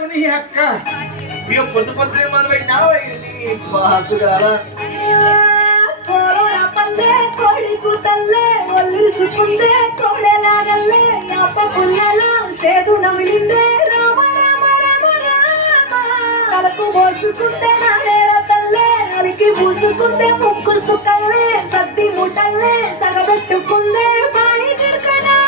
నీ అక్క ఇక పొద్దు పొద్దునే మనం పెట్టినావా బాసుగాల పల్లె కోడి కూతల్లే ఒల్లిసుకుందే కోడెలాగల్లే అప్ప పుల్లెలా చేదు నమిలిందే రామ రామ రామ రామ కలుపు పోసుకుంటే నా నేల తల్లే అలికి పూసుకుందే ముక్కు సుకల్లే సద్ది ముటల్లే సగబెట్టుకుందే బాయి గిర్కనా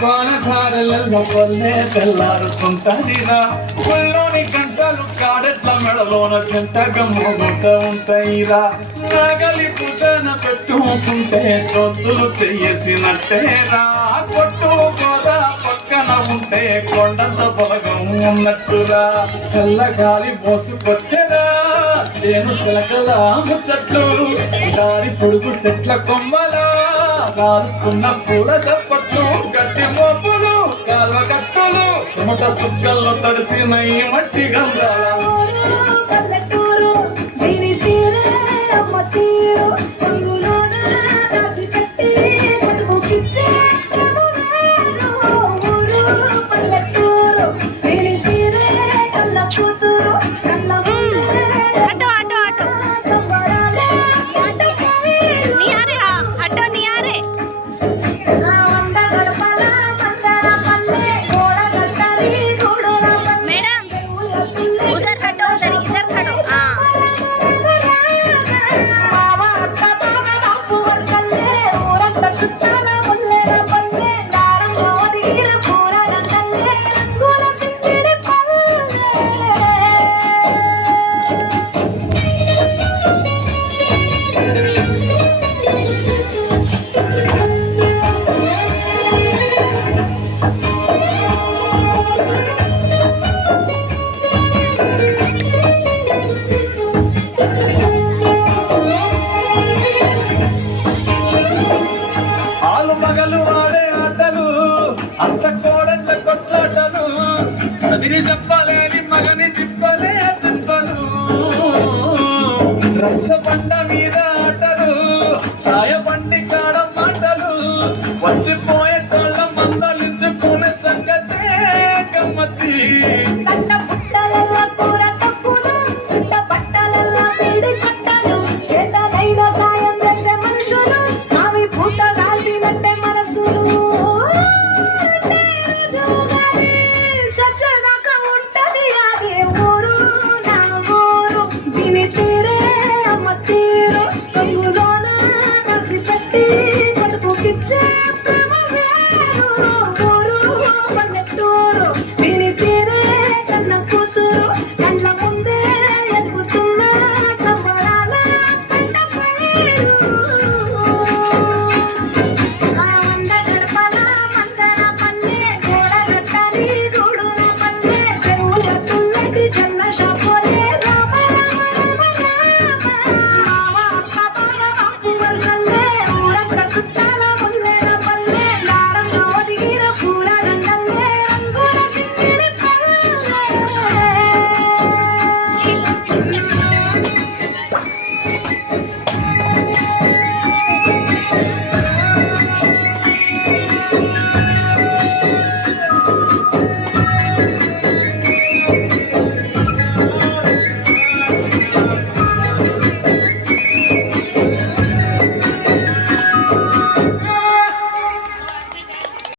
పానధారలలో కొల్లే తెల్లారుతుంటదిరా ఒళ్ళోని గంటలు కాడెట్ల మెడలోన చెంతగా మోగుతూ ఉంటాయిరా నగలి పూజన పెట్టుకుంటే దోస్తులు చెయ్యేసినట్టేరా కొట్టు గోదా పక్కన ఉంటే కొండంత బలగం ఉన్నట్టురా చల్లగాలి మోసుకొచ్చేరా సేను సిలకల ముచ్చట్లు దారి పొడుగు చెట్ల కొమ్మలా కాలుకున్న పూల చప్పట్లు గట్టి మోపులు కాల్వ కట్టులు సుమట సుక్కల్లో తడిసిన ఈ మట్టి గంధాల పల్లెటూరు దీని తీరే అమ్మ తీరు రంగులోన రాసి కట్టి పట్టుకిచ్చే ఊరు పల్లెటూరు దీని తీరే కళ్ళ కూతురు కళ్ళ చెప్పలేని మగని తిప్పలే తిప్పలు రక్ష పండ మీద ఆటలు ఛాయ బండి కాడ మాటలు వచ్చిపోయే కోళ్ళ మందలించుకునే సంగతే గమ్మతి సాయం చేసే మనుషులు అవి పూత రాసినట్టే మనసులు Oh